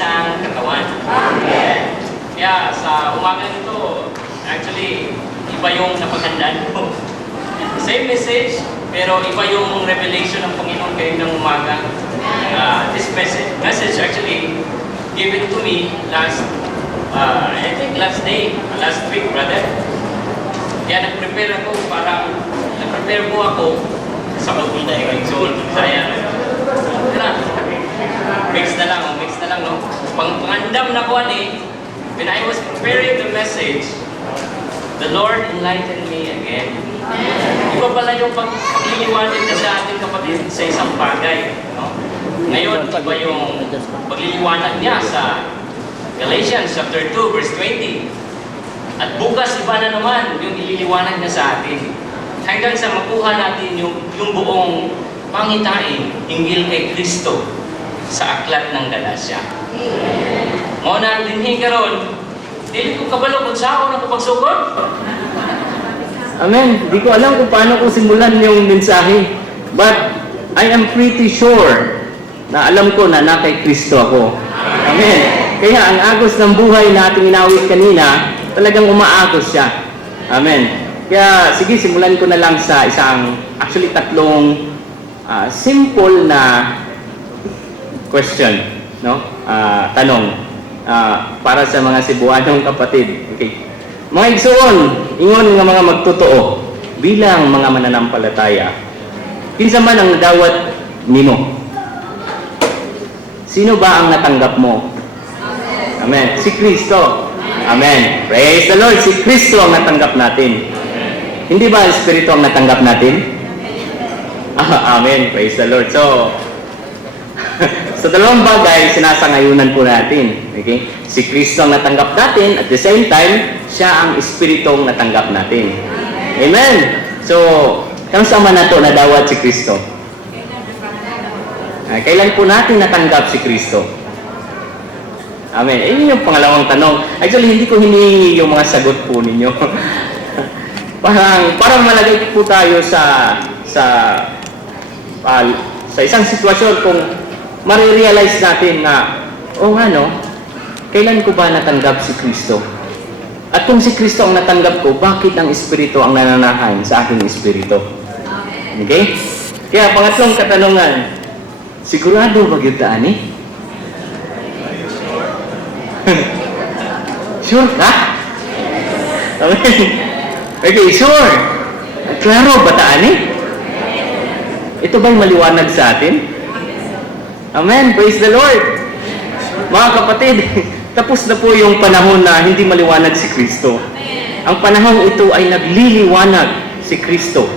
isang katawan. Amen. Kaya sa umaga nito, actually, iba yung napaghandaan ko. Same message, pero iba yung revelation ng Panginoon kayo ng umaga. This message actually given to me last, I think last week, brother. Kaya nag-prepare po ako sa pagpunta ng Exol, Sayang. Mix na lang, no? Pangandam na ko when I was preparing the message, the Lord enlightened me again. Iba pala yung pagliliwanag na sa ating kapatid sa isang bagay, no? Ngayon, iba yung pagliliwanag niya sa Galatians chapter 2, verse 20. At bukas, iba na naman yung ililiwanag niya sa atin. Hanggang sa makuha natin yung buong pangitain hinggil kay Kristo sa aklat ng Galacia. Mo na dinhi karon, dili ko kabalo kung saan ako pagsugod. Amen. Di ko alam kung paano ko simulan yung mensahe. But I am pretty sure na alam ko na kay Kristo ako. Amen. Kaya ang agos ng buhay na ating inawit kanina, talagang umaagos siya. Amen. Kaya sige, simulan ko na lang sa tatlong simple na question, no? Tanong para sa mga Cebuanong kapatid. Okay. Mga igsoon, ingon nga mga magtotoo bilang mga mananampalataya. Kinsa man ang nadawat nimo? Sino ba ang natanggap mo? Amen. Si Kristo. Amen. Praise the Lord. Si Kristo ang natanggap natin. Hindi ba Espiritu ang natanggap natin? Amen. Praise the Lord. So, sa dalawang bagay, sinasangayunan po natin. Okay? Si Kristo ang natanggap natin, at the same time, siya ang Espiritu ang natanggap natin. Amen. So, kamusta man nato nadawat si Kristo? Kailan po natin natanggap si Kristo? Amen. Yun yung pangalawang tanong. Actually, hindi ko hinihingi yung mga sagot po ninyo. parang malagay po tayo sa isang sitwasyon kung marirealize natin na, kailan ko ba natanggap si Kristo? At kung si Kristo ang natanggap ko, bakit ang Espiritu ang nananahan sa aking Espiritu? Okay? Kaya pangatlong katanungan, sigurado ba yun taan Sure ka? Okay, sure. Klaro ba taan Ito ba'y maliwanag sa atin? Amen. Praise the Lord. Mga kapatid, tapos na po yung panahon na hindi maliwanag si Kristo. Ang panahon ito ay nagliliwanag si Kristo.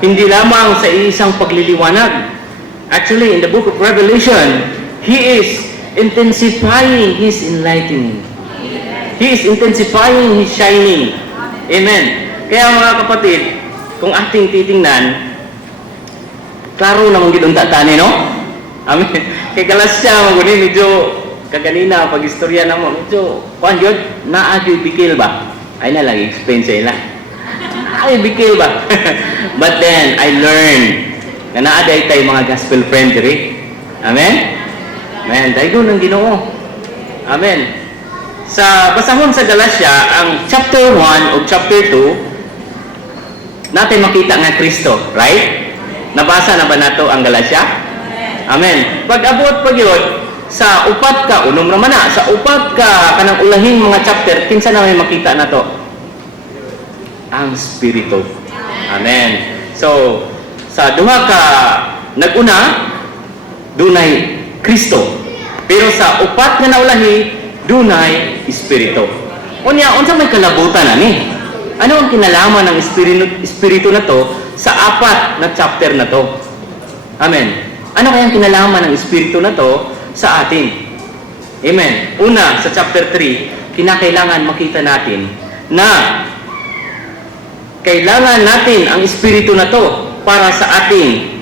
Hindi lamang sa isang pagliliwanag. Actually, in the book of Revelation, He is intensifying His enlightening. He is intensifying His shining. Amen. Kaya mga kapatid, kung ating titingnan, klaro naman gitong tatani, no? Amen. Kay Galacia, medyo kaganina, pag-istorya na mo, medyo, yun, naadyo bikil ba? Ay na lang, explain sa ila. Ay, bikil ba? But then, I learned na naaday tayo mga gospel friend, Amen? Amen. Dahil doon ang Ginoo. Amen. Basahon sa Galacia, ang chapter 1 o chapter 2, natin makita nga Kristo, right? Nabasa na ba nato ang Galacia? Amen. Pag-abot pag yun, sa upat ka, unom naman na, sa upat ka, kanang ulahing mga chapter, kinsa na may makita na to? Ang Espiritu. Amen. So, sa duha ka nag-una, dunay Kristo. Pero sa upat nga naulahi, dunay Espiritu. Unya, unsa may kalabutan ani? Ano ang kinalaman ng Espiritu na to sa apat na chapter na to? Amen. Ano kayang kinalaman ng Espiritu na to sa atin? Amen. Una, sa chapter 3, kinakailangan makita natin na kailangan natin ang Espiritu na to para sa ating,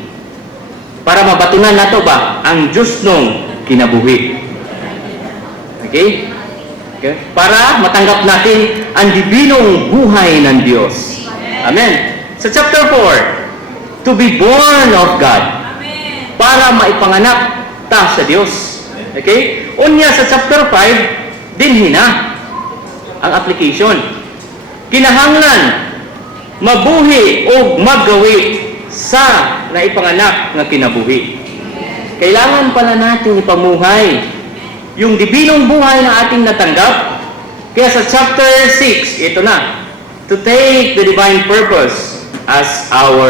para mabatunan na to ba ang Diyos nung kinabuhi. Okay? Para matanggap natin ang dibinong buhay ng Diyos. Amen. Sa chapter 4, to be born of God. Para maipanganak ta sa Diyos. Okay? Unya sa chapter 5, dinhi na ang application. Kinahanglan mabuhi o maggawi sa naipanganak nga kinabuhi. Kailangan pala natin ipamuhay yung divinong buhay na ating natanggap. Kaya sa chapter 6, ito na, to take the divine purpose as our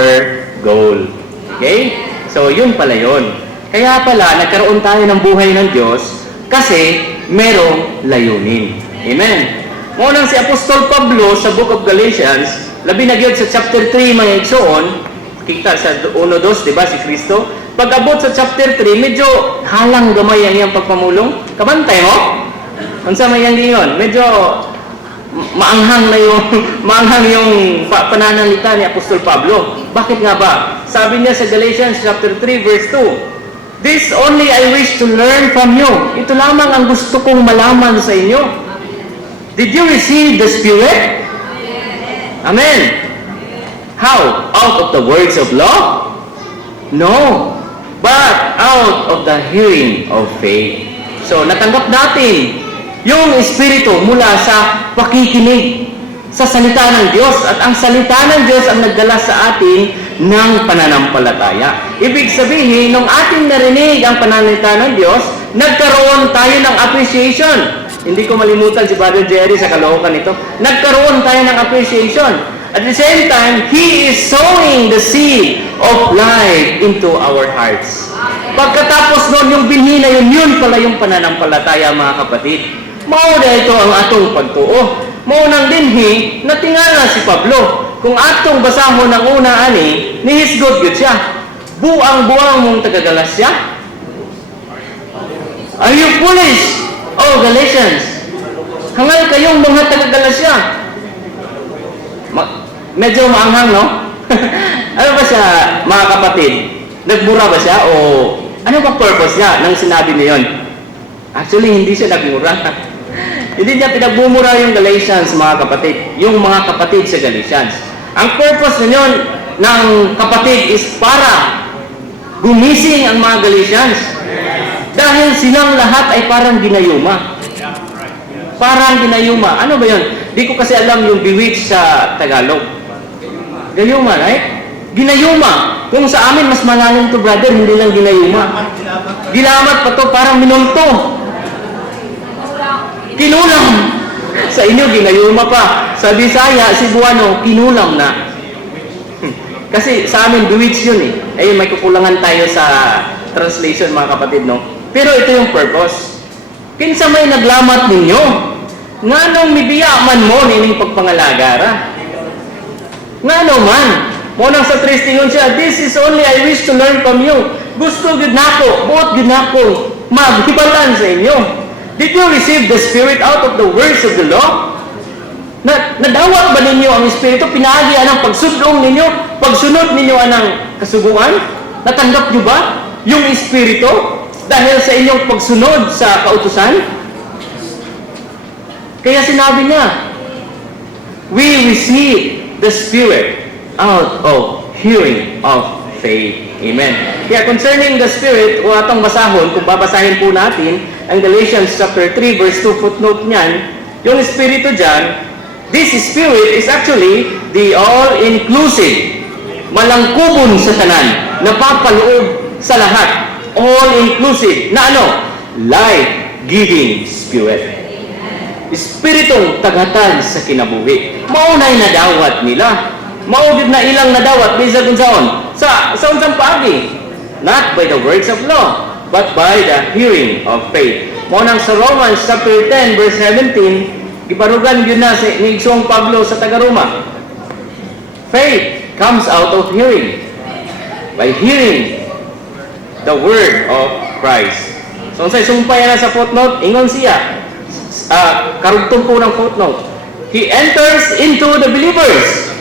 goal. Okay? So, yun pala yun. Kaya pala, nagkaroon tayo ng buhay ng Diyos kasi merong layunin. Amen? Ngunang si Apostol Pablo sa Book of Galatians, labi na gyud sa chapter 3 mga igsoon, kita sa 1-2, di ba, si Kristo? Pag abot sa chapter 3, medyo halang gamay ang iyang pagpamulong. Kabantay mo? Unsa may yang giyon? Medyo maanghang na yung maanghang yung pananalita ni Apostol Pablo. Bakit nga ba? Sabi niya sa Galatians chapter 3 verse 2, "This only I wish to learn from you." Ito lamang ang gusto kong malaman sa inyo. Did you receive the Spirit? Amen. How? Out of the words of law? No. But out of the hearing of faith. So, natanggap natin yung Espiritu mula sa pakikinig sa salita ng Diyos. At ang salita ng Diyos ang nagdala sa atin ng pananampalataya. Ibig sabihin, nung ating narinig ang pananalita ng Diyos, nagkaroon tayo ng appreciation. Hindi ko malimutan si Brother Jerry sa Caloocan nito. Nagkaroon tayo ng appreciation. At the same time, He is sowing the seed of life into our hearts. Pagkatapos noon, yung binhi na yun, yun pala yung pananampalataya, mga kapatid. Mao na ito ang atong pagtuo. Mao nang dinhi, natingala si Pablo. Kung atong basahon ng una ani, nihisgot yun siya. Buang-buang mong taga-Galasya. Are you foolish? Oh, Galatians. Hangal kayong mga taga-Galasya. Medyo maanghang, no? Ano ba siya, mga kapatid? Nagmura ba siya? O ano ba purpose niya nang sinabi niya yun? Actually, hindi siya nagmura. Hindi niya pinagbumura yung Galatians, mga kapatid. Yung mga kapatid sa Galatians. Ang purpose na yun ng kapatid is para gumising ang mga Galatians. Dahil silang lahat ay parang ginayuma. Parang ginayuma. Ano ba yun? Di ko kasi alam yung bewitch sa Tagalog. Gayuma, right? Ginayuma. Kung sa amin, mas malalim to, brother, hindi lang ginayuma. Gilamat pa to, parang minunto. Kinulam. Sa inyo, ginayuma pa. Sa Bisaya, Cebuano, kinulam na. Kasi sa amin, bewitch yun eh. Ayun, may kukulangan tayo sa translation, mga kapatid, no? Pero ito yung purpose. Kinsa may naglamat ninyo, nga nung mibiyaman mo nining pagpangalagara. Nga man, munang sa tristingon siya, "This is only I wish to learn from you." Gusto gid nako, buot gid nako, maghibalan sa inyo. Did you receive the Spirit out of the words of the law? Nadawat ba ninyo ang Espiritu? Pinagi anang pagsudong ninyo? Pagsunod ninyo anang kasuguan? Natanggap nyo ba yung Espiritu dahil sa inyong pagsunod sa kautusan? Kaya sinabi niya, we receive the Spirit out of hearing of faith. Amen. Kaya concerning the Spirit, o atong basahon, kung babasahin po natin, ang Galatians chapter 3 verse 2 footnote niyan, yung Espiritu dyan, this Spirit is actually the all-inclusive, malangkubon sa tanan, napapaloob sa lahat, all-inclusive, na ano? Life-giving Spirit. Espiritong tagatan sa kinabuhi. Maunay na dawat nila. Maugid na ilang nadawat bisag unsaon sa unsang paagi. Not by the words of law, but by the hearing of faith. Mao nang sa Romans chapter 10 verse 17, gibarugan gyud na si Nigsong Pablo sa taga-Roma. Faith comes out of hearing. By hearing the word of Christ. So unsay sumpay na sa footnote, ingon siya. Karugtong po ng footnote. He enters into the believers.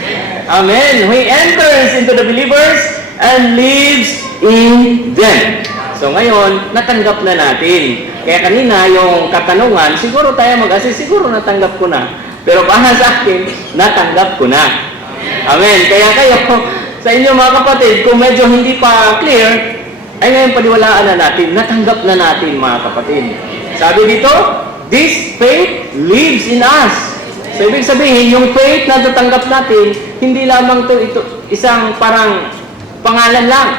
Amen. He enters into the believers and lives in them. So ngayon, natanggap na natin. Kaya kanina, yung katanungan, siguro tayo mag-assist, siguro natanggap ko na. Pero para sa akin, natanggap ko na. Amen. Kaya kayo, sa inyo mga kapatid, kung medyo hindi pa clear, ay ngayon paniwalaan na natin, natanggap na natin mga kapatid. Sabi dito, this faith lives in us. So, ibig sabihin, yung faith na natanggap natin, hindi lamang ito isang parang pangalan lang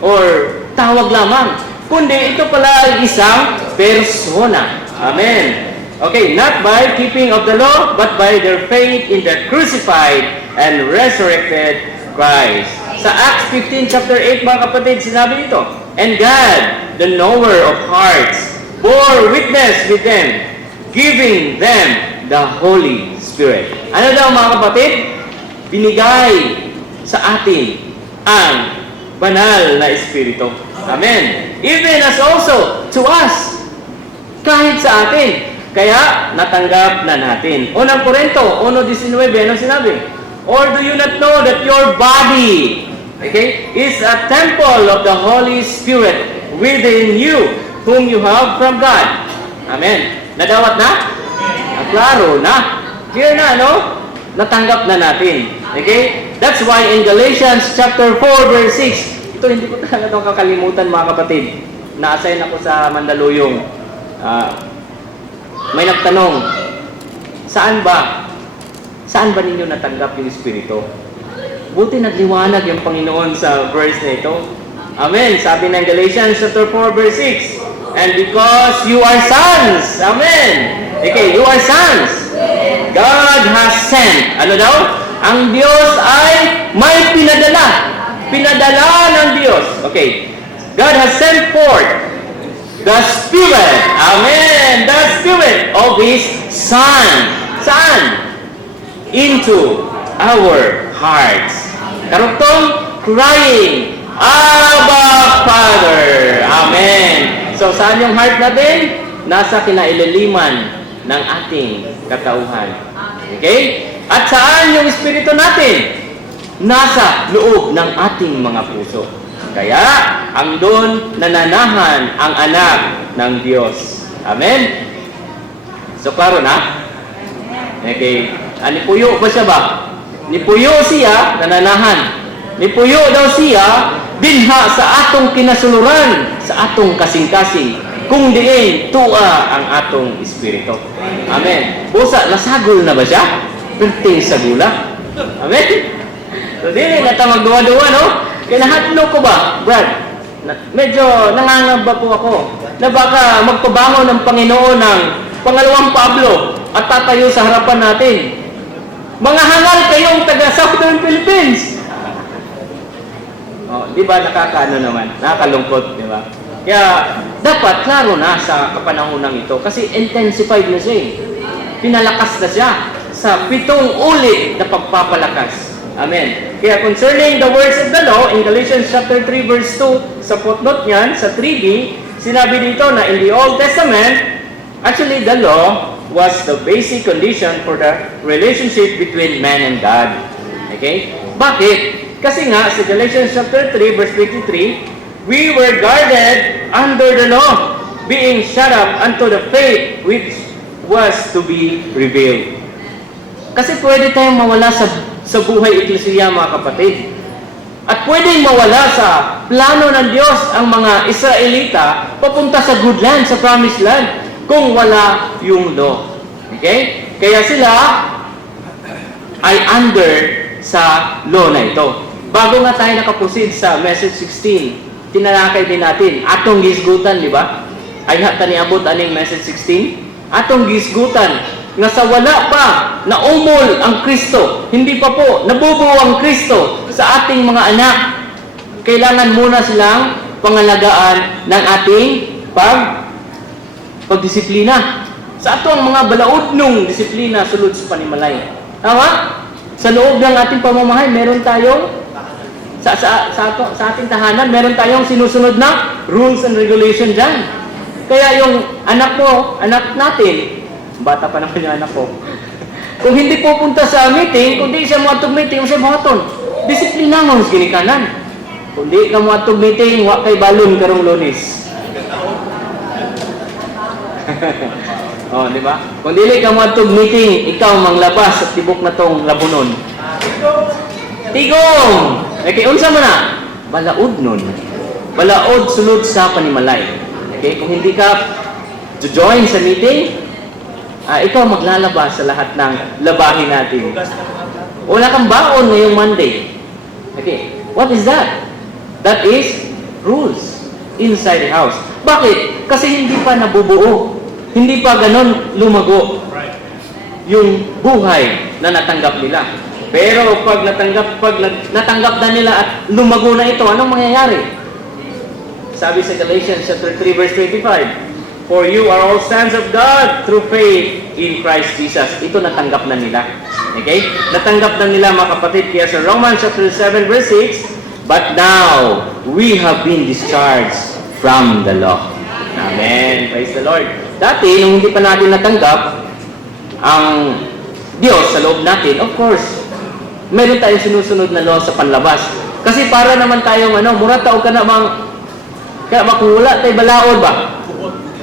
or tawag lamang, kundi ito pala ay isang persona. Amen. Okay, not by keeping of the law, but by their faith in the crucified and resurrected Christ. Sa Acts 15 chapter 8 mga kapatid, sinabi dito, and God, the knower of hearts, bore witness with them, giving them the Holy Spirit. Ano daw mga kapatid? Binigay sa atin ang banal na Espiritu. Amen. Even as also to us, kahit sa atin. Kaya natanggap na natin. Unang Korinto 1:19, ano sinabi? Or do you not know that your body, okay, is a temple of the Holy Spirit within you, whom you have from God? Amen. Nadawat na? Klaro na. Clear na, no? Natanggap na natin. Okay? That's why in Galatians chapter 4 verse 6, ito hindi ko talaga itong kakalimutan mga kapatid. Na-assign ako sa Mandaluyong. May nagtanong, saan ba ninyo natanggap yung Espiritu? Buti nagliwanag yung Panginoon sa verse na ito. Amen. Sabi ng Galatians chapter 4 verse 6, and because you are sons, amen. Okay, you are sons. God has sent. Ano daw? Ang Diyos ay may pinadala. Pinadala ng Diyos. Okay. God has sent forth the Spirit, amen, the Spirit of His Son. Saan? Into our hearts. Karugtong, crying, Abba, Father. Amen. So, saan yung heart natin? Nasa kinailaliman ng ating katauhan. Okay? At saan yung Espiritu natin? Nasa loob ng ating mga puso. Kaya, ang doon nananahan ang anak ng Diyos. Amen? So, klaro na? Okay. Nipuyo ba siya ba? Nipuyo siya, nananahan. Nipuyo daw siya, binha sa atong kinasuluran, sa atong kasing-kasing. Kung diin, tua ang atong Espiritu. Amen. Busa, nasagol na ba siya? Perting sa gula. Amen? So, dili na ta magduwa-duwa, no? Kinahadlo ko ba, Brad? Medyo nangangamba po ako na baka magpabango ng Panginoon ng pangalawang Pablo at tatayo sa harapan natin. Mga hangal kayong taga Southern Philippines. Oh, di ba nakakaano naman? Nakakalungkot, di ba? Kaya dapat klaro na sa kapanahunan ito kasi intensified na siya eh. Pinalakas na siya sa 7 ulit na pagpapalakas. Amen. Kaya concerning the words of the law, in Galatians chapter 3 verse 2, sa footnote niyan, sa 3b, sinabi dito na in the Old Testament, actually the law was the basic condition for the relationship between man and God. Okay? Bakit? Kasi nga, sa Galatians chapter 3 verse 23, we were guarded under the law, being shut up unto the faith which was to be revealed. Kasi pwede tayong mawala sa buhay eklesiya, mga kapatid. At pwedeng mawala sa plano ng Diyos ang mga Israelita papunta sa good land, sa promised land, kung wala yung law. Okay? Kaya sila ay under sa law na ito. Bago nga tayo nakaproceed sa message 16, tinalakay din natin, atong gisgutan, di ba? Ay hata niabot aning message 16. Atong gisgutan, nga sa wala pa na umol ang Kristo, hindi pa po nabubuo ang Kristo sa ating mga anak, kailangan muna silang pangalagaan ng ating pagdisiplina. Sa ato ang mga balaodnong disiplina sulod sa panimalay. Tama? Sa loob ng ating pamamahay, meron tayong sa ating tahanan, meron tayong sinusunod na rules and regulation dyan. Kaya yung anak mo, anak natin, bata pa naman yung anak ko, kung hindi pupunta sa meeting, kung di siya muatog meeting, siya buhaton. Disiplina mo, ginikanan. Kung di ka muatog meeting, wa kay balon karong Lunes. Oh, di ba? Kung dili ka muatog meeting, ikaw manglabas at tibok na tong labunon. Tigong! Okay, unsa mo na? Balaod nun. balaod sulod sa panimalay. Okay? Kung hindi ka join sa meeting, ikaw maglalaba sa lahat ng labahin natin. Wala kang baon ngayong Monday. Okay, what is that? That is rules inside the house. Bakit? Kasi hindi pa nabubuo. Hindi pa ganon lumago yung buhay na natanggap nila. Pero pag natanggap na nila at lumago na ito, anong mangyayari? Sabi sa Galatians chapter 3 verse 25, "For you are all sons of God through faith in Christ Jesus." Ito natanggap na nila. Okay? Natanggap na nila mga kapatid. Kaya sa Romans chapter 7 verse 6, "But now we have been discharged from the law." Amen. Praise the Lord. Dati, nung hindi pa natin natanggap ang Diyos sa loob natin, of course, meron tayong sinusunod na law sa panlabas. Kasi para naman tayong mura tao ka namang kaya makula tayo balaod ba?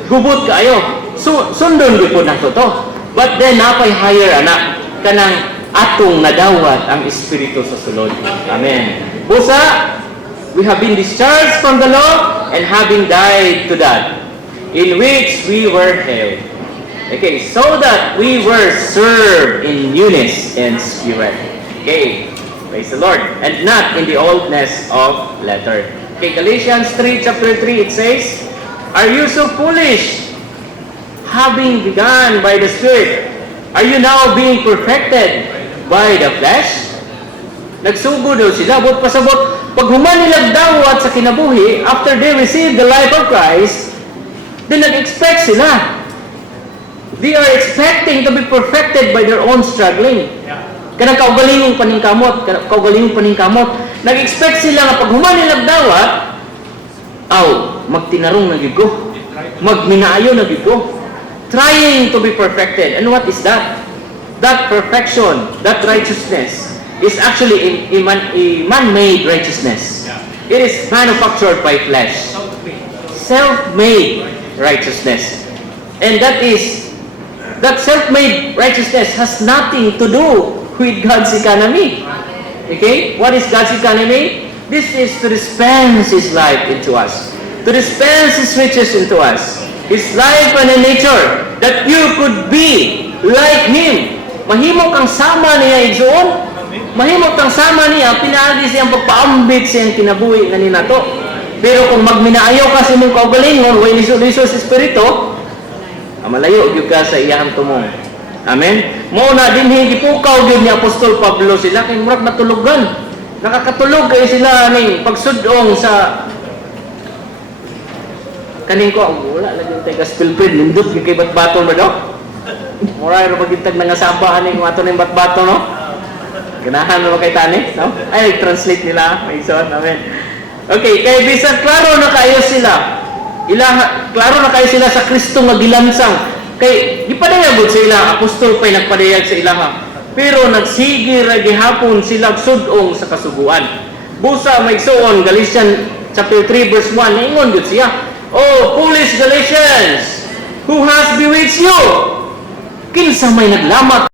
Hubot kayo. Sundon di po na to. But then, napay higher anak kanang atong nadawat ang Espiritu sa sulod. Amen. Busa, we have been discharged from the law and having died to that, in which we were held. Okay, so that we were served in newness and spirit. Okay, praise the Lord. And not in the oldness of letter. Okay, Galatians 3, chapter 3, it says, "Are you so foolish? Having begun by the Spirit, are you now being perfected by the flesh?" Nagsugo daw sila, but pasabot, pag humanilag dawat sa kinabuhi, after they receive the life of Christ, then nag-expect sila. They are expecting to be perfected by their own struggling. Kanang kaugalingong paningkamot. Nag-expect sila nga pag humanilag dawat, magtinarong na gigo. Magminaayo na gigo. Trying to be perfected. And what is that? That perfection, that righteousness, is actually a man-made righteousness. It is manufactured by flesh. Self-made righteousness. And that self-made righteousness has nothing to do with God's economy. Okay? What is God's economy? This is to dispense His life into us. To dispense His riches into us. His life and nature, that you could be like Him. Mahimo kang sama niya igsoon. Mahimo kang sama niya, pinaagi siyang pagpaambit siyang kinabuhi nga ninato. Pero kung magminaayo ka sa imong kaugalingon, way liso-liso sa espiritu, malayo gyud ka sa iyang tumong. Amen? Mao na dinhi gipukaw gyud ni Apostol Pablo sila kay murag natulugan. Nakakatulog kay sila ning pagsudong sa kaning ko wala lang yung taga spillpin nindot kay batbaton ba do? Mura ro pagitag nga sabahan ning ato ning batbaton no? Ganahan mo kay tani, no? Ay translate nila, may son, amen. Okay, kay bisan klaro na kayo sila. Klaro na kayo sila sa Kristo nga gilansang. Kay gipadayag sa ila apostol pay nagpadayag sa ilaha. Pero nagsigi ra gihapon sila sudong sa kasuguan. Busa maigsuon Galatians chapter 3 verse 1 naingon gud siya. "Oh, foolish Galatians, who has bewitched you?" Kinsa may naglamat